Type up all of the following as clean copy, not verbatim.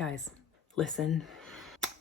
Guys, listen.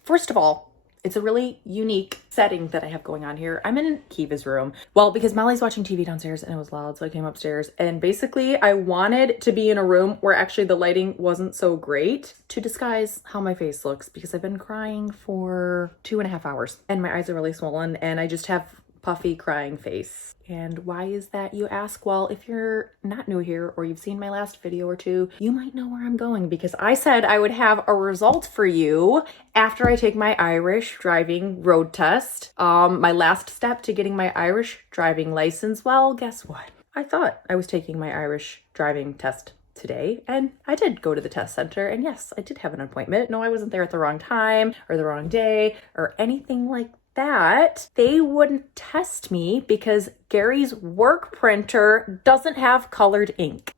First of all, it's a really unique setting that I have going on here. I'm in Kiva's room. Well, because Molly's watching TV downstairs and it was loud, so I came upstairs. And basically, I wanted to be in a room where actually the lighting wasn't so great to disguise how my face looks, because I've been crying for 2.5 hours and my eyes are really swollen and I just have puffy crying face. And why is that, you ask? Well, if you're not new here or you've seen my last video or two, you might know where I'm going, because I said I would have a result for you after I take my Irish driving road test. My last step to getting my Irish driving license. Well, guess what? I thought I was taking my Irish driving test today, and I did go to the test center, and yes, I did have an appointment. No, I wasn't there at the wrong time or the wrong day or anything like that. They wouldn't test me because Gary's work printer doesn't have colored ink.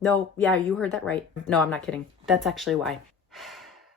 No, yeah, you heard that right. No, I'm not kidding. That's actually why.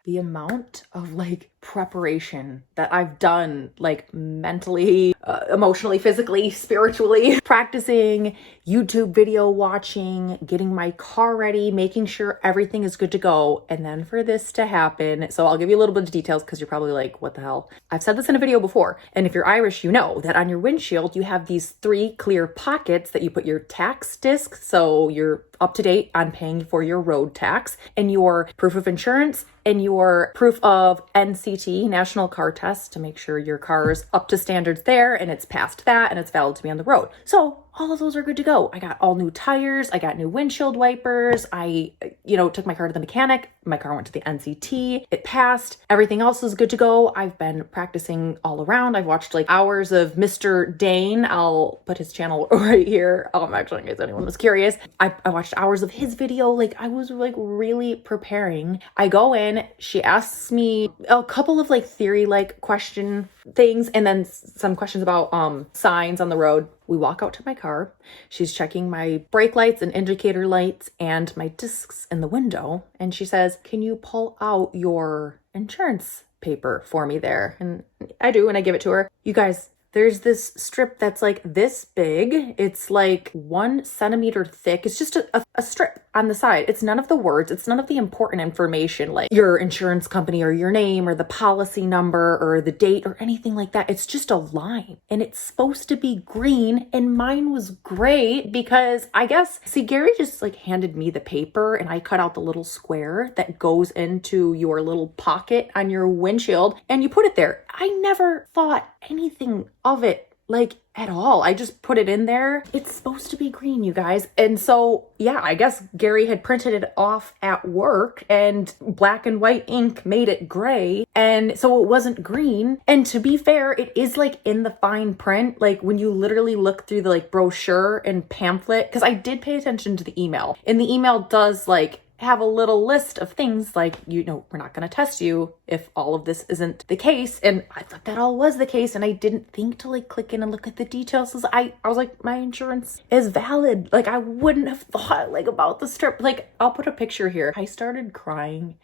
The amount of preparation that I've done, mentally, emotionally, physically, spiritually, practicing, YouTube video watching, getting my car ready, making sure everything is good to go. And then for this to happen, so I'll give you a little bit of details because you're probably like, what the hell? I've said this in a video before. And if you're Irish, you know that on your windshield, you have these 3 clear pockets that you put your tax disc. So you're up to date on paying for your road tax, and your proof of insurance, and your proof of NCT, National Car Test, to make sure your car is up to standards there and it's passed that and it's valid to be on the road. So all of those are good to go. I got all new tires. I got new windshield wipers. I, took my car to the mechanic. My car went to the NCT. It passed. Everything else is good to go. I've been practicing all around. I've watched hours of Mr. Dane. I'll put his channel right here. Actually, in case anyone was curious, I watched hours of his video. I was really preparing. I go in, she asks me a couple of theory question things, and then some questions about signs on the road. We walk out to my car. She's checking my brake lights and indicator lights and my discs in the window. And she says, "Can you pull out your insurance paper for me there?" And I do, and I give it to her. You guys, there's this strip that's this big. It's 1 centimeter thick. It's just a strip on the side. It's none of the words. It's none of the important information like your insurance company or your name or the policy number or the date or anything like that. It's just a line, and it's supposed to be green, and mine was gray because Gary just handed me the paper, and I cut out the little square that goes into your little pocket on your windshield and you put it there. I never thought anything of it at all. I just put it in there. It's supposed to be green, you guys. And so, yeah, I guess Gary had printed it off at work and black and white ink made it gray. And so it wasn't green. And to be fair, it is in the fine print, when you literally look through the brochure and pamphlet, because I did pay attention to the email, and the email does have a little list of things we're not going to test you if all of this isn't the case. And I thought that all was the case, and I didn't think to click in and look at the details. So I was my insurance is valid. I wouldn't have thought about the strip. I'll put a picture here. I started crying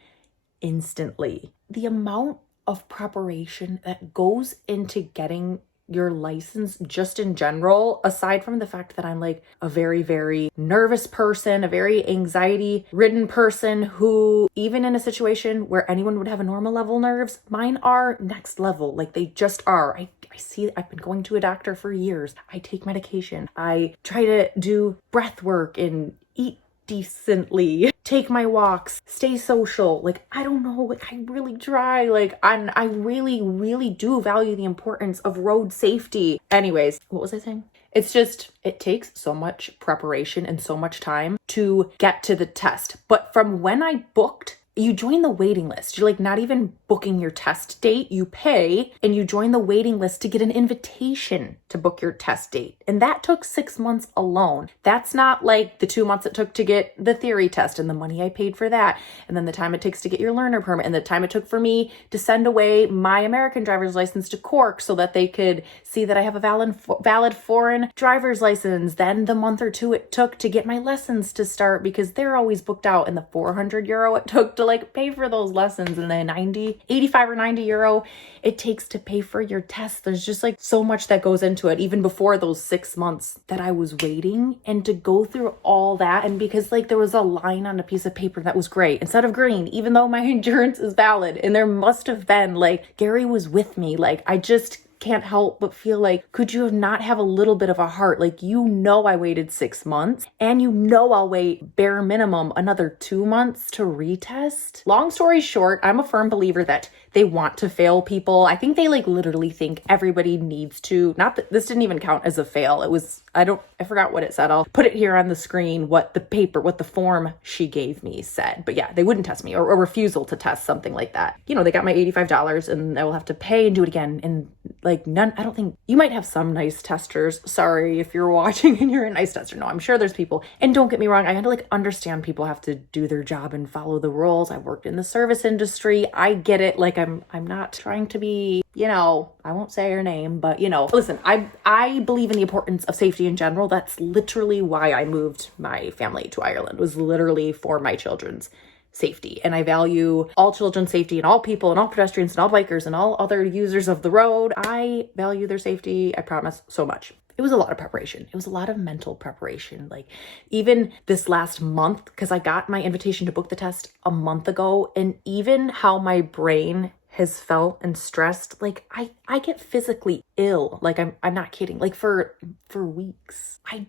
instantly. The amount of preparation that goes into getting your license just in general, aside from the fact that I'm a very, very nervous person, a very anxiety ridden person who, even in a situation where anyone would have a normal level nerves, mine are next level. They just are. I see, I've been going to a doctor for years. I take medication. I try to do breath work and eat decently, take my walks, stay social. I don't know, I really try, and I really, really do value the importance of road safety. Anyways, what was I saying? It's just, it takes so much preparation and so much time to get to the test. But from when I booked, you join the waiting list. You're not even booking your test date. You pay and you join the waiting list to get an invitation to book your test date. And that took 6 months alone. That's not the 2 months it took to get the theory test and the money I paid for that. And then the time it takes to get your learner permit, and the time it took for me to send away my American driver's license to Cork so that they could see that I have a valid foreign driver's license. Then the month or 2 it took to get my lessons to start, because they're always booked out, and the €400 it took to like pay for those lessons, and then 85 or 90 euro it takes to pay for your test. There's just like so much that goes into it, even before those 6 months that I was waiting, and to go through all that. And because like there was a line on a piece of paper that was gray instead of green, even though my insurance is valid, and there must have been, like, Gary was with me. Like, I just can't help but feel like, could you not have a little bit of a heart? Like, you know, I waited 6 months, and you know I'll wait bare minimum another 2 months to retest. Long story short, I'm a firm believer that they want to fail people. I think they like literally think everybody needs to, not that this didn't even count as a fail. It was, I forgot what it said. I'll put it here on the screen, what the form she gave me said. But yeah, they wouldn't test me, or a refusal to test, something like that. You know, they got my $85 and I will have to pay and do it again. And like none, I don't think, you might have some nice testers. Sorry if you're watching and you're a nice tester. No, I'm sure there's people. And don't get me wrong, I had to like understand people have to do their job and follow the rules. I worked in the service industry. I get it. Like I'm not trying to be, you know, I won't say her name, but you know, listen, I believe in the importance of safety in general. That's literally why I moved my family to Ireland, was literally for my children's safety. And I value all children's safety, and all people and all pedestrians and all bikers and all other users of the road. I value their safety, I promise, so much. It was a lot of preparation. It was a lot of mental preparation. Like even this last month, because I got my invitation to book the test a month ago, and even how my brain has felt and stressed, like I get physically ill. Like I'm not kidding. Like for weeks, I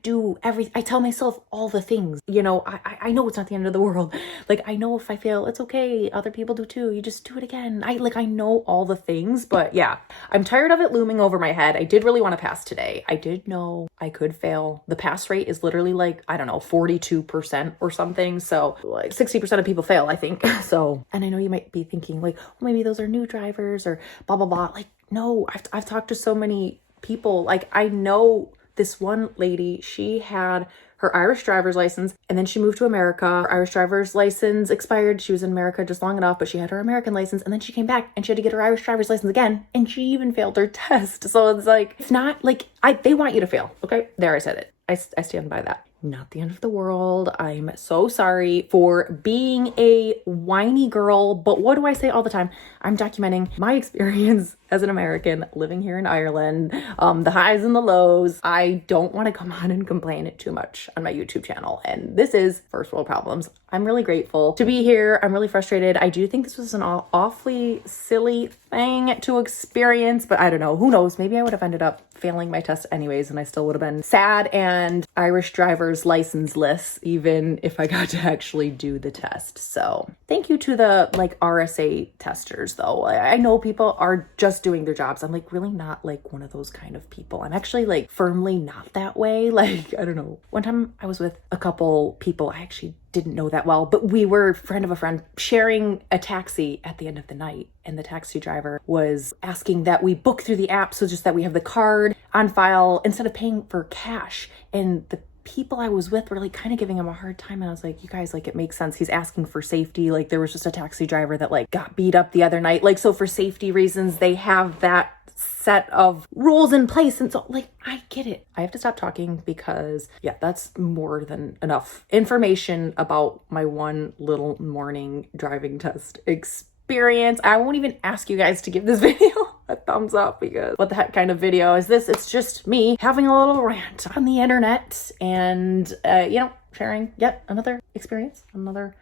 tell myself all the things, you know, I know it's not the end of the world. Like I know if I fail, it's okay. Other people do too. You just do it again. I know all the things, but yeah, I'm tired of it looming over my head. I did really want to pass today. I did know I could fail. The pass rate is literally like, I don't know, 42% or something. So like 60% of people fail, I think. So, and I know you might be thinking like, well, maybe those are new drivers or blah, blah, blah. Like, no, I've talked to so many people. Like I know this one lady, she had her Irish driver's license and then she moved to America. Her Irish driver's license expired. She was in America just long enough, but she had her American license, and then she came back and she had to get her Irish driver's license again, and she even failed her test. So it's like, it's not like they want you to fail. Okay, there, I said it. I stand by that. Not the end of the world. I'm so sorry for being a whiny girl, but what do I say all the time? I'm documenting my experience as an American living here in Ireland, the highs and the lows. I don't want to come on and complain too much on my YouTube channel. And this is first world problems. I'm really grateful to be here. I'm really frustrated. I do think this was an awfully silly thing to experience, but I don't know. Who knows? Maybe I would have ended up failing my test anyways, and I still would have been sad and Irish driver's license-less, even if I got to actually do the test. So thank you to the like RSA testers though. I know people are just doing their jobs. I'm like really not like one of those kind of people. I'm actually like firmly not that way. Like, I don't know. One time I was with a couple people I actually didn't know that well, but we were friend of a friend sharing a taxi at the end of the night. And the taxi driver was asking that we book through the app, so just that we have the card on file instead of paying for cash. And the people I was with were like kind of giving him a hard time. And I was like, you guys, like, it makes sense. He's asking for safety. Like there was just a taxi driver that like got beat up the other night. Like, so for safety reasons, they have that set of rules in place. And so like, I get it. I have to stop talking because yeah, that's more than enough information about my one little morning driving test experience. I won't even ask you guys to give this video a thumbs up, because what the heck kind of video is this? It's just me having a little rant on the internet and, you know, sharing yet another experience, another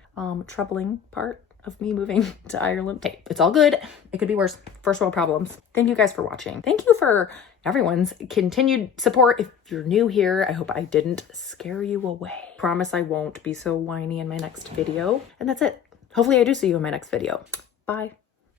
troubling part of me moving to Ireland. Hey, it's all good. It could be worse. First world problems. Thank you guys for watching. Thank you for everyone's continued support. If you're new here, I hope I didn't scare you away. Promise I won't be so whiny in my next video. And that's it. Hopefully I do see you in my next video. Bye.